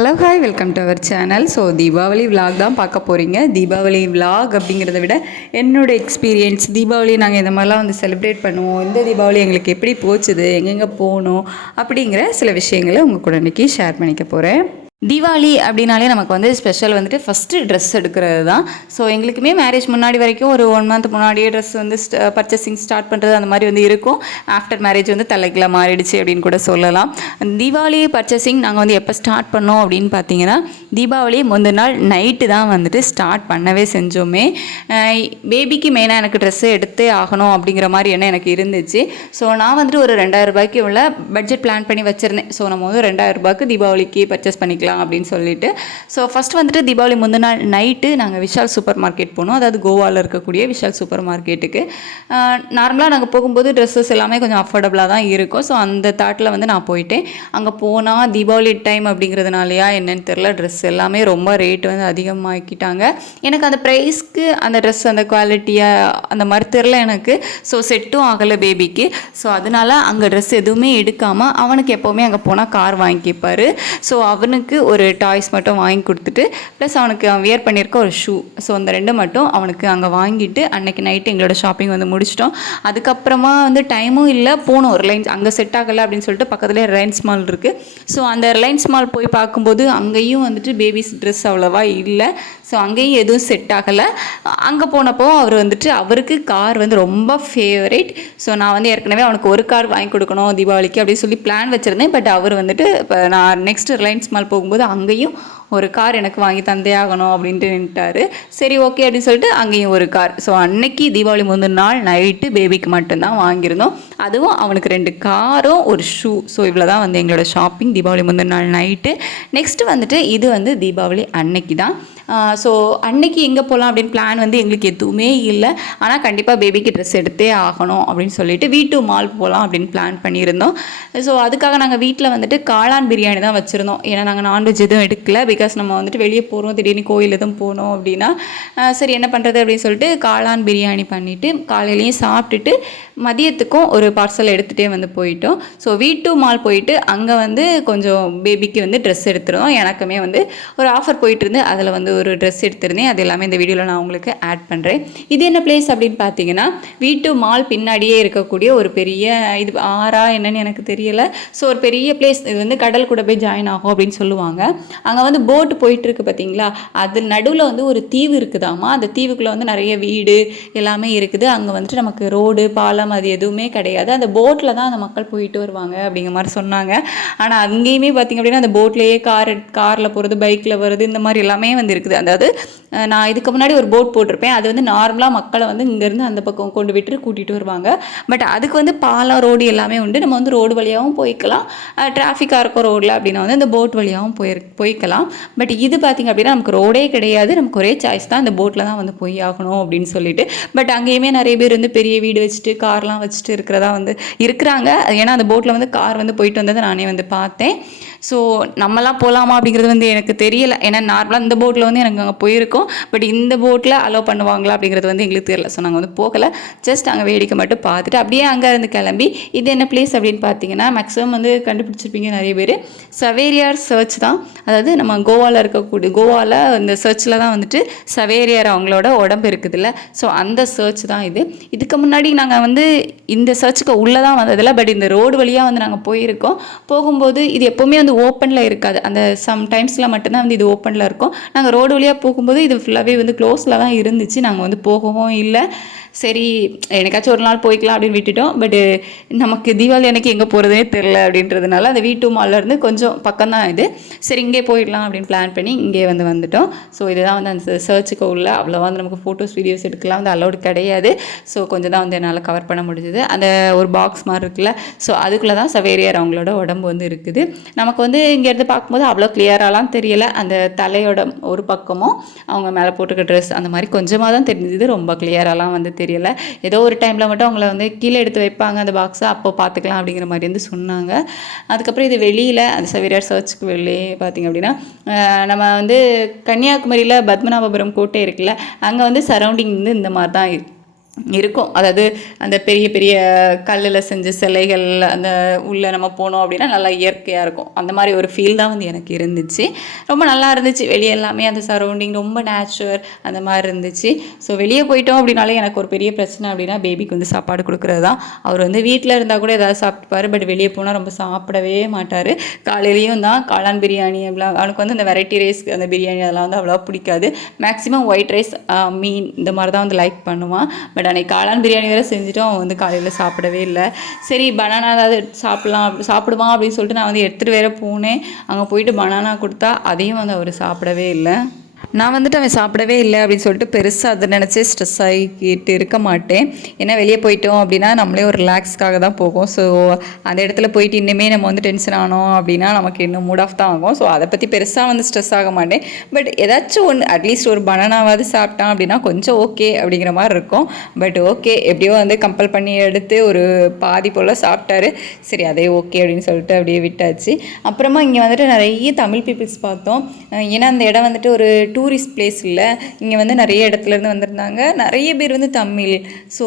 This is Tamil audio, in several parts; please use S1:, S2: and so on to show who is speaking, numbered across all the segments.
S1: Hello hi welcome to our channel so Deepavali vlog தான் பார்க்க போகிறீங்க தீபாவளி விலாக் அப்படிங்கிறத விட என்னோட எக்ஸ்பீரியன்ஸ் தீபாவளி நாங்கள் இந்த மாதிரிலாம் வந்து செலிப்ரேட் பண்ணுவோம். இந்த தீபாவளி எங்களுக்கு எப்படி போச்சுது? எங்கெங்கே போகணும் அப்படிங்கிற சில விஷயங்களை உங்கள் கூட இன்றைக்கி ஷேர் பண்ணிக்க போகிறேன் தீபாவளி அப்படின்னாலே நமக்கு வந்து ஸ்பெஷல் வந்துட்டு ஃபஸ்ட்டு ட்ரெஸ் எடுக்கிறது தான். ஸோ எங்களுக்குமே மேரேஜ் முன்னாடி வரைக்கும் ஒரு ஒன் மந்த் முன்னாடியே ட்ரெஸ் வந்து பர்ச்சேசிங் ஸ்டார்ட் பண்ணுறது அந்த மாதிரி வந்து இருக்கும். ஆஃப்டர் மேரேஜ் வந்து தலைக்கில் மாறிடுச்சு அப்படின்னு கூட சொல்லலாம். தீபாவளி பர்ச்சேசிங் நாங்கள் வந்து எப்போ ஸ்டார்ட் பண்ணோம் அப்படின்னு பார்த்தீங்கன்னா தீபாவளி முந்தின நாள் நைட்டு தான் வந்துட்டு ஸ்டார்ட் பண்ணவே செஞ்சோமே. பேபிக்கு மெயினாக எனக்கு ட்ரெஸ்ஸு எடுத்தே ஆகணும் அப்படிங்கிற மாதிரி என்ன எனக்கு இருந்துச்சு. ஸோ நான் வந்துட்டு ஒரு ரெண்டாயிரம் ரூபாய்க்கு உள்ள பட்ஜெட் பிளான் பண்ணி வச்சுருந்தேன். ஸோ நம்ம வந்து ரெண்டாயிரம் ரூபாய்க்கு தீபாவளிக்கு பர்ச்சேஸ் பண்ணிக்கலாம். அப்படின்னு சொல்லிட்டு. ஸோ ஃபஸ்ட் வந்துட்டு தீபாவளி முந்தின நாள் நைட்டு நாங்கள் விஷால் சூப்பர் மார்க்கெட் போனோம். அதாவது கோவாவில் இருக்கக்கூடிய விஷால் சூப்பர் மார்க்கெட்டுக்கு நார்மலாக நாங்கள் போகும்போது ட்ரெஸ்ஸஸ் எல்லாமே கொஞ்சம் அஃபோர்டபுளாக தான் இருக்கும். ஸோ அந்த தாட்டில் வந்து நான் போயிட்டேன். அங்கே போனால் தீபாவளி டைம் அப்படிங்கிறதுனாலையா என்னன்னு தெரில ட்ரெஸ் எல்லாமே ரொம்ப ரேட் வந்து அதிகமாக்கிட்டாங்க. எனக்கு அந்த ப்ரைஸ்க்கு அந்த ட்ரெஸ் அந்த குவாலிட்டியாக அந்த மாதிரி தெரில எனக்கு. ஸோ செட்டும் ஆகலை பேபிக்கு ஸோ அதனால அங்கே ட்ரெஸ் எதுவுமே எடுக்காமல் அவனுக்கு எப்போவுமே அங்கே போனால் கார் வாங்கிப்பார். ஸோ அவனுக்கு ஒரு டாய்ஸ் மட்டும் வாங்கி கொடுத்துட்டு ப்ளஸ் அவனுக்கு அவன் வியர் பண்ணியிருக்க ஒரு ஷூ ஸோ அந்த ரெண்டு மட்டும் அவனுக்கு அங்கே வாங்கிட்டு அன்னைக்கு நைட்டு எங்களோட ஷாப்பிங் வந்து முடிச்சிட்டோம். அதுக்கப்புறமா வந்து டைமும் இல்லை போனோம். ரிலையன்ஸ் அங்கே செட் ஆகலை அப்படின்னு சொல்லிட்டு பக்கத்துலேயே ரிலையன்ஸ் மால் இருக்குது ஸோ அந்த ரிலையன்ஸ் மால் போய் பார்க்கும்போது அங்கேயும் வந்துட்டு பேபிஸ் ட்ரெஸ் அவ்வளோவா இல்லை. ஸோ அங்கேயும் எதுவும் செட் ஆகலை. அங்கே போனப்போ அவர் வந்துட்டு அவருக்கு கார் வந்து ரொம்ப ஃபேவரேட் ஸோ நான் வந்து ஏற்கனவே அவனுக்கு ஒரு கார் வாங்கி கொடுக்கணும் தீபாவளிக்கு அப்படின்னு சொல்லி பிளான் வச்சுருந்தேன். பட் அவர் வந்துட்டு இப்போ நான் நெக்ஸ்ட் ரிலையன்ஸ் மால் போகும்போது அங்கேயும் ஒரு கார் எனக்கு வாங்கி தந்தே ஆகணும் அப்படின்ட்டு நின்ட்டாரு சரி ஓகே அப்படின்னு சொல்லிட்டு அங்கேயும் ஒரு கார் ஸோ அன்னைக்கு தீபாவளி முந்தின நாள் நைட்டு பேபிக்கு மட்டும்தான் வாங்கியிருந்தோம். அதுவும் அவனுக்கு ரெண்டு காரும் ஒரு ஷூ ஸோ இவ்வளோ தான் வந்து எங்களோட ஷாப்பிங் தீபாவளி முந்தின நாள் நைட்டு நெக்ஸ்ட் வந்துட்டு இது வந்து தீபாவளி அன்னைக்கு தான் ஸோ அன்னைக்கு எங்கே போகலாம் அப்படின்னு பிளான் வந்து எங்களுக்கு எதுவுமே இல்லை. ஆனால் கண்டிப்பாக பேபிக்கு ட்ரெஸ் எடுத்தே ஆகணும் அப்படின்னு சொல்லிட்டு வீட்டு மால் போகலாம் அப்படின்னு பிளான் பண்ணியிருந்தோம். ஸோ அதுக்காக நாங்கள் வீட்டில் வந்துட்டு காளான் பிரியாணி தான் வச்சுருந்தோம். ஏன்னா நாங்கள் நான்வெஜ் எதுவும் எடுக்கல. பிகாஸ் நம்ம வந்துட்டு வெளியே போகிறோம் திடீர்னு கோயில் எதுவும் போனோம் அப்படின்னா சரி என்ன பண்ணுறது அப்படின்னு சொல்லிட்டு காளான் பிரியாணி பண்ணிவிட்டு காலையிலையும் சாப்பிட்டுட்டு மதியத்துக்கும் ஒரு பார்சல் எடுத்துகிட்டே வந்து போயிட்டோம். ஸோ வீட்டு மால் போயிட்டு அங்கே வந்து கொஞ்சம் பேபிக்கு வந்து ட்ரெஸ் எடுத்துருந்தோம். எனக்குமே வந்து ஒரு ஆஃபர் போயிட்டு இருந்து அதில் வந்து ஒரு ட்ரெஸ் எடுத்திருந்தேன். அது எல்லாமே இந்த வீடியோவில் நான் உங்களுக்கு ஆட் பண்ணுறேன் இது என்ன பிளேஸ் அப்படின்னு பார்த்தீங்கன்னா வீட்டு மால் பின்னாடியே இருக்கக்கூடிய ஒரு பெரிய இது ஆறா என்னன்னு எனக்கு தெரியலை. ஸோ ஒரு பெரிய பிளேஸ் இது வந்து கடல் கூட போய் ஜாயின் ஆகும் அப்படின்னு சொல்லுவாங்க. அங்கே வந்து போட்டு போயிட்டுருக்கு பார்த்தீங்களா? அது நடுவில் வந்து ஒரு தீவு இருக்குதாமா? அந்த தீவுக்குள்ளே வந்து நிறைய வீடு எல்லாமே இருக்குது. அங்கே வந்துட்டு நமக்கு ரோடு பாலம் அது எதுவுமே கிடையாது. அந்த போட்டில் தான் அந்த மக்கள் போயிட்டு வருவாங்க அப்படிங்கிற மாதிரி சொன்னாங்க. ஆனால் அங்கேயுமே பார்த்திங்க அப்படின்னா அந்த போட்லேயே கார் காரில் போகிறது பைக்கில் வருது இந்த மாதிரி எல்லாமே வந்து இருக்குது அதாவது நான் இதுக்கு முன்னாடி ஒரு போட் போட்டிருப்பேன். அது வந்து நார்மலாக மக்களை வந்து இங்கேருந்து அந்த பக்கம் கொண்டு விட்டு கூட்டிகிட்டு வருவாங்க. பட் அதுக்கு வந்து பாலம் ரோடு எல்லாமே உண்டு. நம்ம வந்து ரோடு வழியாகவும் போய்க்கலாம். டிராஃபிக்காக இருக்கும் ரோடில் அப்படின்னா வந்து அந்த போட் வழியாகவும் போய் போய்க்கலாம். பட் இது பார்த்திங்க அப்படின்னா நமக்கு ரோடே கிடையாது. நமக்கு ஒரே சாய்ஸ் தான் இந்த போட்டில் தான் வந்து போய் ஆகணும் அப்படின்னு சொல்லிட்டு. பட் அங்கேயுமே நிறைய பேர் வந்து பெரிய வீடு வச்சுட்டு கார்லாம் வச்சுட்டு இருக்கிறதா வந்து இருக்கிறாங்க. ஏன்னா அந்த போட்டில் வந்து கார் வந்து போயிட்டு வந்ததை நானே வந்து பார்த்தேன். ஸோ நம்மலாம் போகலாமா அப்படிங்கிறது வந்து எனக்கு தெரியல. ஏன்னா நார்மலாக இந்த போட்டில் வந்து எனக்கு அங்கே போயிருக்கோம். பட் இந்த போட்டில் அலோவ் பண்ணுவாங்களா அப்படிங்கிறது வந்து எங்களுக்கு தெரியல. ஸோ நாங்கள் வந்து போகலை. ஜஸ்ட் அங்கே வேடிக்கை மட்டும் பார்த்துட்டு அப்படியே அங்கே இருந்து கிளம்பி இது என்ன பிளேஸ் அப்படின்னு பார்த்தீங்கன்னா மேக்ஸிமம் வந்து கண்டுபிடிச்சிருப்பீங்க நிறைய பேர். சவேரியார் சர்ச் தான். அதாவது நம்ம கோவாவில் இருக்கக்கூடிய கோவாவில் இந்த சர்ச்சில் தான் வந்துட்டு சவேரியார் அவங்களோட உடம்பு இருக்குதுல்ல. ஸோ அந்த சர்ச் தான் இது. இதுக்கு முன்னாடி நாங்கள் வந்து இந்த சர்ச்சுக்கு உள்ளே தான் வந்ததில்லை. பட் இந்த ரோடு வழியாக வந்து நாங்கள் போயிருக்கோம். போகும்போது இது எப்போவுமே வந்து ஓப்பனில் இருக்காது. அந்த சம் டைம்ஸில் மட்டும்தான் வந்து இது ஓப்பனில் இருக்கும். நாங்கள் ரோடு வழியாக போகும்போது இது ஃபுல்லாகவே வந்து க்ளோஸில் தான் இருந்துச்சு. நாங்கள் வந்து போகவும் இல்லை. சரி எனக்காச்சும் ஒரு நாள் போய்க்கலாம் அப்படின்னு விட்டுட்டோம். பட்டு நமக்கு தீபாவளி எனக்கு எங்கே போகிறதே தெரில அப்படின்றதுனால அந்த வீட்டு மால்ல கொஞ்சம் பக்கம் தான் இது. சரி இங்கே போயிடலாம் அப்படின்னு பிளான் பண்ணி இங்கே வந்து வந்துட்டோம். ஸோ இதுதான் வந்து அந்த சர்ச்சுக்கு உள்ள அவ்வளோவா வந்து நமக்கு ஃபோட்டோஸ் வீடியோஸ் எடுக்கலாம். வந்து அலௌடு கிடையாது. ஸோ கொஞ்சம் தான் வந்து என்னால் கவர் பண்ண முடிஞ்சது. அந்த ஒரு பாக்ஸ் மாதிரி இருக்குல்ல. ஸோ அதுக்குள்ளே தான் சவேரியார் அவங்களோட உடம்பு வந்து இருக்குது. நமக்கு வந்து இங்கேருந்து பார்க்கும்போது அவ்வளோ கிளியராலாம் தெரியலை. அந்த தலையோட ஒரு பக்கமும் அவங்க மேலே போட்டுக்க ட்ரெஸ் அந்த மாதிரி கொஞ்சமாக தான் தெரிஞ்சது. ரொம்ப கிளியராலாம் வந்து தெரியல. ஏதோ ஒரு டைமில் மட்டும் அவங்கள வந்து கீழே எடுத்து வைப்பாங்க அந்த பாக்ஸை அப்போ பார்த்துக்கலாம் அப்படிங்கிற மாதிரி வந்து சொன்னாங்க. அதுக்கப்புறம் இது வெளியில் அந்த சவிரியார் சர்ச்சுக்கு வெளியே பார்த்தீங்க அப்படின்னா நம்ம வந்து கன்னியாகுமரியில் பத்மநாபபுரம் கோட்டை இருக்குல்ல அங்கே வந்து சரௌண்டிங் வந்து இந்த மாதிரி தான் இருக்குது இருக்கும். அதாவது அந்த பெரிய பெரிய கல்லில் செஞ்ச சிலைகள் அந்த உள்ளே நம்ம போனோம் அப்படின்னா நல்லா இயற்கையாக இருக்கும். அந்த மாதிரி ஒரு ஃபீல் தான் வந்து எனக்கு இருந்துச்சு. ரொம்ப நல்லா இருந்துச்சு. வெளியே எல்லாமே அந்த சரௌண்டிங் ரொம்ப நேச்சுரல் அந்த மாதிரி இருந்துச்சு. ஸோ வெளியே போயிட்டோம் அப்படின்னாலே எனக்கு ஒரு பெரிய பிரச்சனை அப்படின்னா பேபிக்கு வந்து சாப்பாடு கொடுக்குறது தான். அவர் வந்து வீட்டில் இருந்தால் கூட ஏதாவது சாப்பிட்டுப்பாரு. பட் வெளியே போனால் ரொம்ப சாப்பிடவே மாட்டார். காலையிலையும் தான் காளான் பிரியாணி அப்படிலாம் அவனுக்கு வந்து அந்த வெரைட்டி ரைஸ் அந்த பிரியாணி அதெல்லாம் வந்து அவ்வளோவா பிடிக்காது. மேக்ஸிமம் ஒயிட் ரைஸ் மீன் இந்த மாதிரி தான் வந்து லைக் பண்ணுவான். பட் அன்னைக்கு காளான் பிரியாணி வேறு செஞ்சுட்டு அவன் வந்து காலையில் சாப்பிடவே இல்லை. சரி பனானா ஏதாவது சாப்பிட்லாம் சாப்பிடுவான் அப்படின்னு சொல்லிட்டு நான் வந்து எடுத்துகிட்டு வேற போனேன். அங்கே போயிட்டு பனானா கொடுத்தா அதையும் வந்து அவர் சாப்பிடவே இல்லை. நான் வந்துட்டு அவன் சாப்பிடவே இல்லை அப்படின்னு சொல்லிட்டு பெருசாக அதை நினச்சி ஸ்ட்ரெஸ் ஆகிக்கிட்டு இருக்க மாட்டேன். ஏன்னா வெளியே போயிட்டோம் அப்படின்னா நம்மளே ஒரு ரிலாக்ஸ்க்காக தான் போகும். ஸோ அந்த இடத்துல போயிட்டு இன்னுமே நம்ம வந்து டென்ஷன் ஆனோம் அப்படின்னா நமக்கு இன்னும் மூட் ஆஃப் தான் ஆகும். ஸோ அதை பற்றி பெருசாக வந்து ஸ்ட்ரெஸ் ஆக மாட்டேன். பட் ஏதாச்சும் ஒன்று அட்லீஸ்ட் ஒரு பனானாவது சாப்பிட்டான் அப்படின்னா கொஞ்சம் ஓகே அப்படிங்கிற மாதிரி இருக்கும். பட் ஓகே எப்படியோ வந்து கம்பல் பண்ணி எடுத்து ஒரு பாதி போல் சாப்பிட்டாரு. சரி அதே ஓகே அப்படின்னு சொல்லிட்டு அப்படியே விட்டாச்சு. அப்புறமா இங்கே வந்துட்டு நிறைய தமிழ் பீப்புள்ஸ் பார்த்தோம். ஏன்னா அந்த இடம் வந்துட்டு ஒரு டூரிஸ்ட் பிளேஸ் இல்லை. இங்கே வந்து நிறைய இடத்துலேருந்து வந்திருந்தாங்க. நிறைய பேர் வந்து தமிழ். ஸோ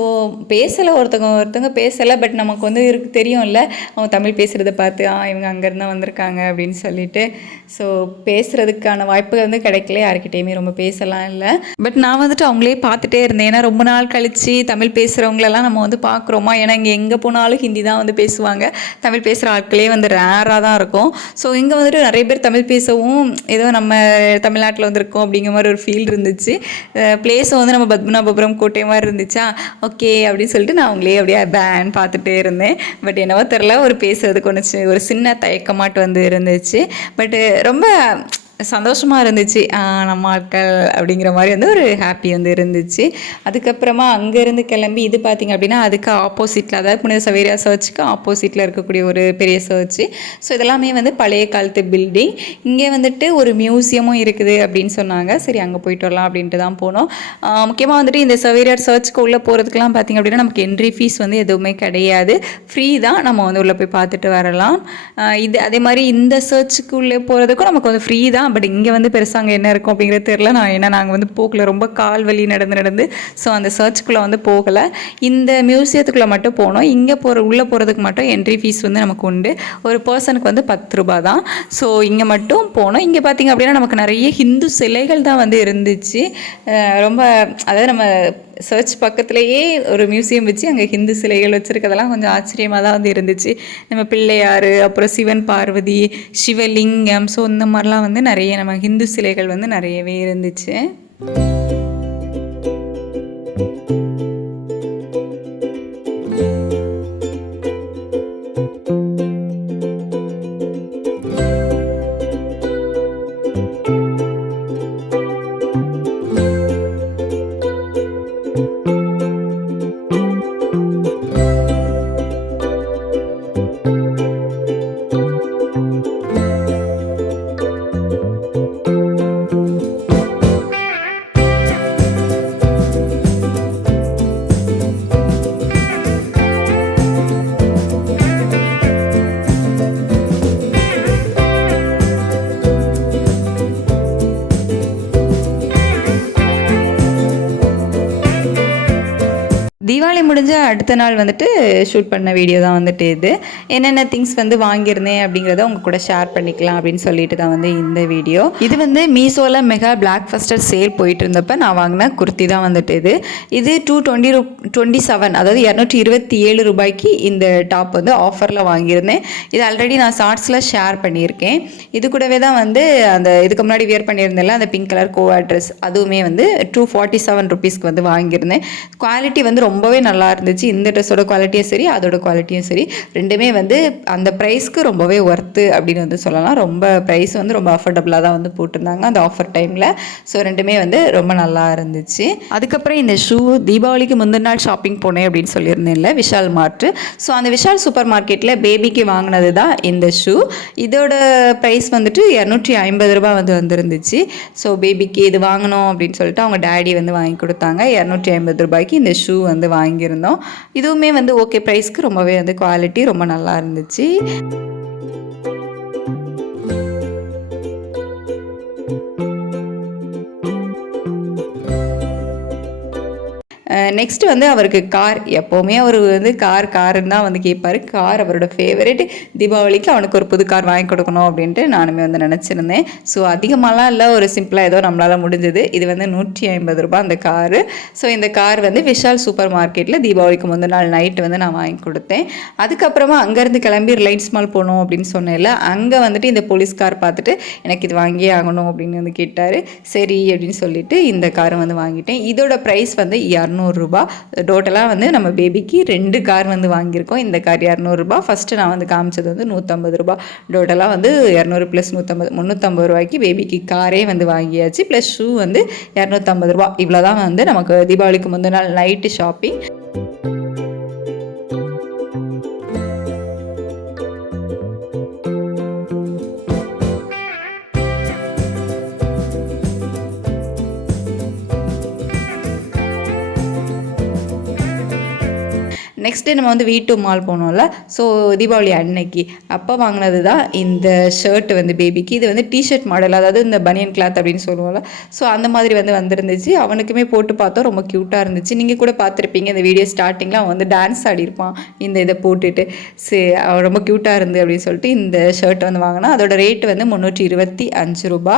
S1: பேசலை ஒருத்தவங்க ஒருத்தவங்க பேசலை பட் நமக்கு வந்து இருக்கு தெரியும்ல. அவங்க தமிழ் பேசுகிறத பார்த்து ஆ இவங்க அங்கேருந்து வந்திருக்காங்க அப்படின்னு சொல்லிட்டு. ஸோ பேசுகிறதுக்கான வாய்ப்பு வந்து கிடைக்கல. யாருக்கிட்டேயுமே ரொம்ப பேசலாம் இல்லை. பட் நான் வந்துட்டு அவங்களே பார்த்துட்டே இருந்தேன். ஏன்னா ரொம்ப நாள் கழித்து தமிழ் பேசுகிறவங்களெல்லாம் நம்ம வந்து பார்க்குறோமா? ஏன்னா இங்கே எங்கே போனாலும் ஹிந்தி தான் வந்து பேசுவாங்க. தமிழ் பேசுகிற ஆட்களே வந்து ரேராக தான் இருக்கும். ஸோ இங்கே வந்துட்டு நிறைய பேர் தமிழ் பேசவும் ஏதோ நம்ம தமிழ்நாட்டில் வந்திருக்கோம். அப்படிங்கிற மாதிரி ஒரு ஃபீல் இருந்துச்சு. பிளேஸும் வந்து நம்ம பத்மநாபபுரம் கோட்டை மாதிரி இருந்துச்சா? ஓகே அப்படின்னு சொல்லிட்டு நான் அவங்களே அப்படியே பேன் பார்த்துட்டே இருந்தேன். பட் என்னவோ தெரில ஒரு பேசுறதுக்கு ஒன்று ஒரு சின்ன தயக்கமாட்டு வந்து இருந்துச்சு. பட்டு ரொம்ப சந்தோஷமாக இருந்துச்சு. நம்ம ஆட்கள் அப்படிங்கிற மாதிரி வந்து ஒரு ஹாப்பி வந்து இருந்துச்சு. அதுக்கப்புறமா அங்கேருந்து கிளம்பி இது பார்த்திங்க அப்படின்னா அதுக்கு ஆப்போசிட்டில் அதாவது புனித சவேரியா சர்ச்சுக்கு ஆப்போசிட்டில் இருக்கக்கூடிய ஒரு பெரிய சர்ச்சு ஸோ இதெல்லாமே வந்து பழைய காலத்து பில்டிங் இங்கே வந்துட்டு ஒரு மியூசியமும் இருக்குது அப்படின்னு சொன்னாங்க. சரி அங்கே போயிட்டு வரலாம் அப்படின்ட்டு தான் போனோம். முக்கியமாக வந்துட்டு இந்த சவேரியார் சர்ச்சுக்கு உள்ளே போகிறதுக்கெலாம் பார்த்திங்க அப்படின்னா நமக்கு என்ட்ரி ஃபீஸ் வந்து எதுவுமே கிடையாது. ஃப்ரீ தான் நம்ம வந்து உள்ளே போய் பார்த்துட்டு வரலாம். இது அதே மாதிரி இந்த சர்ச்சுக்கு உள்ளே போகிறதுக்கும் நமக்கு வந்து ஃப்ரீ தான். பட் இங்கே வந்து பெருசாக அங்கே என்ன இருக்கும் அப்படிங்கிறது தெரில நான் ஏன்னா நாங்கள் வந்து போகல. ரொம்ப கால் வலி நடந்து நடந்து. ஸோ அந்த சர்ச்சுக்குள்ளே வந்து போகலை. இந்த மியூசியத்துக்குள்ளே மட்டும் போனோம். இங்கே போகிற உள்ளே போகிறதுக்கு மட்டும் என்ட்ரி ஃபீஸ் வந்து நமக்கு உண்டு. ஒரு பர்சனுக்கு வந்து பத்து ரூபா தான். ஸோ இங்கே மட்டும் போனோம். இங்கே பார்த்திங்க அப்படின்னா நமக்கு நிறைய ஹிந்து சிலைகள் தான் வந்து இருந்துச்சு. ரொம்ப அதாவது நம்ம சர்ச் பக்கத்துலேயே ஒரு மியூசியம் வச்சு அங்கே ஹிந்து சிலைகள் வச்சுருக்கதெல்லாம் கொஞ்சம் ஆச்சரியமாக தான் வந்து இருந்துச்சு. நம்ம பிள்ளையார் அப்புறம் சிவன் பார்வதி சிவலிங்கம் ஸோ இந்த மாதிரிலாம் வந்து நிறைய நம்ம ஹிந்து சிலைகள் வந்து நிறையவே இருந்துச்சு. முடிஞ்ச அடுத்த நாள் வந்துட்டு ஷூட் பண்ண வீடியோ தான் வந்துட்டு இது. என்னென்ன திங்ஸ் வந்து வாங்கியிருந்தேன் அப்படிங்கிறத உங்கள் கூட ஷேர் பண்ணிக்கலாம் அப்படின்னு சொல்லிட்டு தான் வந்து இந்த வீடியோ இது வந்து மீஷோவில் மெகா பிளாக் ஃபஸ்டர் சேல் போயிட்டு இருந்தப்ப நான் வாங்கின குர்த்தி தான் வந்துட்டு இது. இது two twenty two twenty seven அதாவது இரநூற்றி இருபத்தி ஏழு ரூபாய்க்கு இந்த டாப் வந்து ஆஃபரில் வாங்கியிருந்தேன். இது ஆல்ரெடி நான் ஷார்ட்ஸில் ஷேர் பண்ணியிருக்கேன். இது கூடவே தான் வந்து அந்த இதுக்கு முன்னாடி வியர் பண்ணியிருந்தேன்ல அந்த பிங்க் கலர் கோவா ட்ரெஸ் அதுவுமே வந்து டூ ஃபார்ட்டி செவன் ருபீஸ்க்கு வந்து வாங்கியிருந்தேன். குவாலிட்டி வந்து ரொம்பவே நல்லா இருந்துச்சு. இந்த ட்ரெஸ்ஸோட குவாலிட்டியும் சரி அதோட குவாலிட்டியும் சரி. ரெண்டுமே வந்து அந்த ப்ரைஸ்க்கு ரொம்பவே ஒர்த்து அப்படின்னு வந்து சொல்லலாம். ரொம்ப ப்ரைஸ் வந்து ரொம்ப அஃபோர்டபுளாக தான் வந்து போட்டிருந்தாங்க அந்த ஆஃபர் டைமில் ஸோ ரெண்டுமே வந்து ரொம்ப நல்லா இருந்துச்சு. அதுக்கப்புறம் இந்த ஷூ தீபாவளிக்கு முந்தின நாள் ஷாப்பிங் போனேன் அப்படின்னு சொல்லியிருந்தேன்ல விஷால் மார்ட் ஸோ அந்த விஷால் சூப்பர் மார்க்கெட்டில் பேபிக்கு வாங்கினது தான் இந்த ஷூ இதோட ப்ரைஸ் வந்துட்டு இரநூற்றி ஐம்பது ரூபாய் வந்து வந்துருந்துச்சு. ஸோ பேபிக்கு இது வாங்கணும் அப்படின்னு சொல்லிட்டு அவங்க டேடி வந்து வாங்கி கொடுத்தாங்க. இரநூற்றி ஐம்பது ரூபாய்க்கு இந்த ஷூ வந்து வாங்கியிருந்தோம் இதுவுமே வந்து ஓகே ப்ரைஸ்க்கு ரொம்பவே வந்து குவாலிட்டி ரொம்ப நல்லா இருந்துச்சு. நெக்ஸ்ட் வந்து அவருக்கு கார் எப்போவுமே அவர் வந்து கார் காருன்னு தான் வந்து கேட்பாரு கார் அவரோட ஃபேவரட் தீபாவளிக்கு அவனுக்கு ஒரு புது கார் வாங்கி கொடுக்கணும் அப்படின்ட்டு நானுமே வந்து நினச்சிருந்தேன். ஸோ அதிகமாகலாம் இல்லை. ஒரு சிம்பிளாக ஏதோ நம்மளால் முடிஞ்சது. இது வந்து நூற்றி ஐம்பது ரூபாய் அந்த காரு ஸோ இந்த கார் வந்து விஷால் சூப்பர் மார்க்கெட்டில் தீபாவளிக்கு முந்தின நாள் நைட்டு வந்து நான் வாங்கி கொடுத்தேன். அதுக்கப்புறமா அங்கேருந்து கிளம்பி ரிலையன்ஸ் மால் போகணும் அப்படின்னு சொன்னேன்ல. அங்கே வந்துட்டு இந்த போலீஸ் கார் பார்த்துட்டு எனக்கு இது வாங்கியே ஆகணும் அப்படின்னு வந்து கேட்டார். சரி அப்படின்னு சொல்லிட்டு இந்த காரை வந்து வாங்கிட்டேன். இதோட ப்ரைஸ் வந்து இரநூறு இரநூறுபா டோட்டலாக வந்து நம்ம பேபிக்கு ரெண்டு கார் வந்து வாங்கியிருக்கோம். இந்த கார் இரநூறுபா ஃபஸ்ட்டு நான் வந்து காமிச்சது வந்து நூற்றம்பது ரூபா. டோட்டலாக வந்து இரநூறு ப்ளஸ் நூற்றம்பது முந்நூற்றம்பது ரூபாய்க்கு பேபிக்கு காரே வந்து வாங்கியாச்சு. ப்ளஸ் ஷூ வந்து இரநூத்தம்பது ரூபா. இவ்வளோ தான் வந்து நமக்கு தீபாவளிக்கு முந்தின நாள் நைட்டு ஷாப்பிங் நெக்ஸ்ட்டு நம்ம வந்து வீட்டு மால் போனோம்ல ஸோ தீபாவளி அன்னைக்கு. அப்போ வாங்கினது தான் இந்த ஷர்ட் வந்து பேபிக்கு இது வந்து டிஷர்ட் மாடல் அதாவது இந்த பனியன் கிளாத் அப்படின்னு சொல்லுவோம்ல. ஸோ அந்த மாதிரி வந்து வந்திருந்துச்சு. அவனுக்குமே போட்டு பார்த்தோம். ரொம்ப க்யூட்டாக இருந்துச்சு. நீங்கள் கூட பார்த்துருப்பீங்க. இந்த வீடியோ ஸ்டார்டிங்கில் அவன் வந்து டான்ஸ் ஆடியிருப்பான். இந்த இதை போட்டுட்டு. சரி அவன் ரொம்ப க்யூட்டாக இருந்து அப்படின்னு சொல்லிட்டு இந்த ஷர்ட் வந்து வாங்கினா அதோட ரேட் வந்து முந்நூற்றி இருபத்தி அஞ்சு ரூபா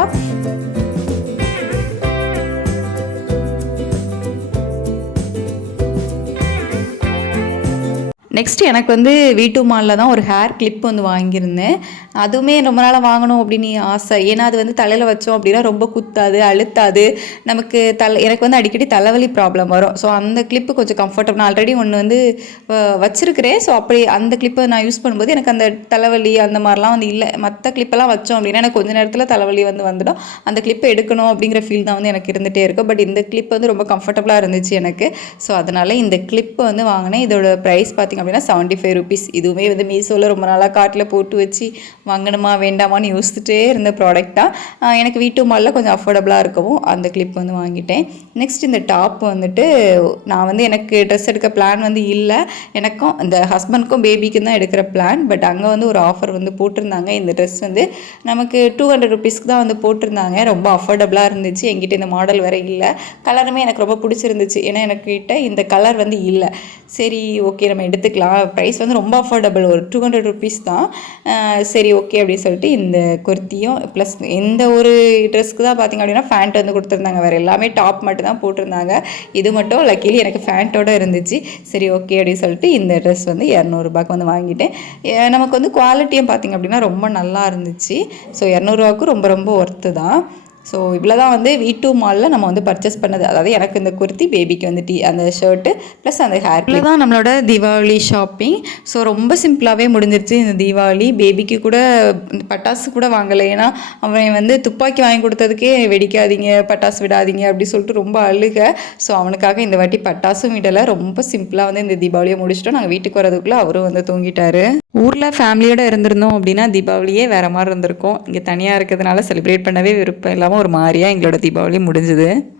S1: நெக்ஸ்ட் எனக்கு வந்து வீட்டு மாலில் தான் ஒரு ஹேர் கிளிப் வந்து வாங்கியிருந்தேன். அதுவுமே ரொம்ப நாளாக வாங்கணும் அப்படின்னு ஆசை. ஏன்னா அது வந்து தலையில் வச்சோம் அப்படின்னா ரொம்ப குத்தாது அழுத்தாது. நமக்கு தலை எனக்கு வந்து அடிக்கடி தலைவலி ப்ராப்ளம் வரும். ஸோ அந்த கிளிப்பு கொஞ்சம் கம்ஃபர்டபுள் நான் ஆல்ரெடி ஒன்று வந்து அஹ், வச்சிருக்கிறேன். ஸோ அப்படி அந்த கிளிப்பை நான் யூஸ் பண்ணும்போது எனக்கு அந்த தலைவலி அந்த மாதிரிலாம் வந்து இல்லை. மற்ற கிளிப்பெல்லாம் வச்சோம் அப்படின்னா எனக்கு கொஞ்ச நேரத்தில் தலைவலி வந்து வந்துடும். அந்த கிளிப்பை எடுக்கணும் அப்படிங்கிற ஃபீல் தான் வந்து எனக்கு இருந்துகிட்டே இருக்கும் பட் இந்த கிளிப் வந்து ரொம்ப கம்ஃபர்டபுளாக இருந்துச்சு எனக்கு. ஸோ அதனால் இந்த கிளிப்பை வந்து வாங்கினேன். இதோட ப்ரைஸ் பார்த்திங்க அப்படின்னா செவன்ட்டி ஃபைவ் ருபீஸ் இதுவுமே வந்து மீஷோவில் ரொம்ப நாளாக காட்டில் போட்டு வச்சு வாங்கணுமா வேண்டாமான்னு யோசிச்சுட்டே இருந்த ப்ராடக்ட் தான் எனக்கு வீட்டு மாலில் கொஞ்சம் அஃபோர்டபுளாக இருக்கவும் அந்த கிளிப் வந்து வாங்கிட்டேன். நெக்ஸ்ட் இந்த டாப் வந்துட்டு நான் வந்து எனக்கு ட்ரெஸ் எடுக்க பிளான் வந்து இல்லை. எனக்கும் இந்த ஹஸ்பண்ட்க்கும் பேபிக்கும் தான் எடுக்கிற பிளான் பட் அங்கே வந்து ஒரு ஆஃபர் வந்து போட்டிருந்தாங்க. இந்த ட்ரெஸ் வந்து நமக்கு டூ ஹண்ட்ரட் ருபீஸ்க்கு தான் வந்து போட்டிருந்தாங்க. ரொம்ப அஃபோர்டபுளாக இருந்துச்சு. எங்கிட்ட இந்த மாடல் வேறு இல்லை. கலருமே எனக்கு ரொம்ப பிடிச்சிருந்துச்சு. ஏன்னா எனக்கு கிட்ட இந்த கலர் வந்து இல்லை. சரி ஓகே நம்ம எடுத்துக்கலாம். ப்ரைஸ் வந்து ரொம்ப அஃபோர்டபுள் ஒரு டூ ஹண்ட்ரட் ருபீஸ் தான். சரி ஓகே அப்படின்னு சொல்லிட்டு இந்த குர்த்தியும் ப்ளஸ் இந்த ஒரு ட்ரெஸ்க்கு தான் பார்த்தீங்க அப்படின்னா ஃபேண்ட் வந்து கொடுத்துருந்தாங்க. வேறு எல்லாமே டாப் மட்டும் தான் போட்டிருந்தாங்க. இது மட்டும் லக்கிலி எனக்கு ஃபேண்ட்டோடு இருந்துச்சு. சரி ஓகே அப்படின்னு சொல்லிட்டு இந்த ட்ரெஸ் வந்து இரநூறுபாக்கு வந்து வாங்கிட்டேன். நமக்கு வந்து குவாலிட்டியும் பார்த்தீங்க அப்படின்னா ரொம்ப நல்லா இருந்துச்சு. ஸோ இரநூறுவாக்கும் ரொம்ப ரொம்ப ஒர்த்து தான். ஸோ இவ்வளோ தான் வந்து வீ டூ மாலில் நம்ம வந்து பர்ச்சேஸ் பண்ணது. அதாவது எனக்கு இந்த குர்த்தி பேபிக்கு வந்து டீ அந்த ஷர்ட்டு ப்ளஸ் அந்த ஹேர் இவ்வளோ தான் நம்மளோட தீபாவளி ஷாப்பிங் ஸோ ரொம்ப சிம்பிளாகவே முடிஞ்சிருச்சு இந்த தீபாவளி. பேபிக்கு கூட பட்டாசு கூட வாங்கலை. ஏன்னா அவன் வந்து துப்பாக்கி வாங்கி கொடுத்ததுக்கே வெடிக்காதீங்க பட்டாசு விடாதீங்க அப்படி சொல்லிட்டு ரொம்ப அழுக. ஸோ அவனுக்காக இந்த வாட்டி பட்டாசும் விடலை. ரொம்ப சிம்பிளாக வந்து இந்த தீபாவளியை முடிச்சிட்டோம். நாங்கள் வீட்டுக்கு வரதுக்குள்ளே அவரும் வந்து தூங்கிட்டாரு. ஊரில் ஃபேமிலியோடு இருந்திருந்தோம் அப்படின்னா தீபாவளியே வேறு மாதிரி இருந்திருக்கும். இங்கே தனியாக இருக்கிறதுனால செலிப்ரேட் பண்ணவே விருப்பம் இல்லாமல் ஒரு மாதிரியாக எங்களோட தீபாவளி முடிஞ்சுது.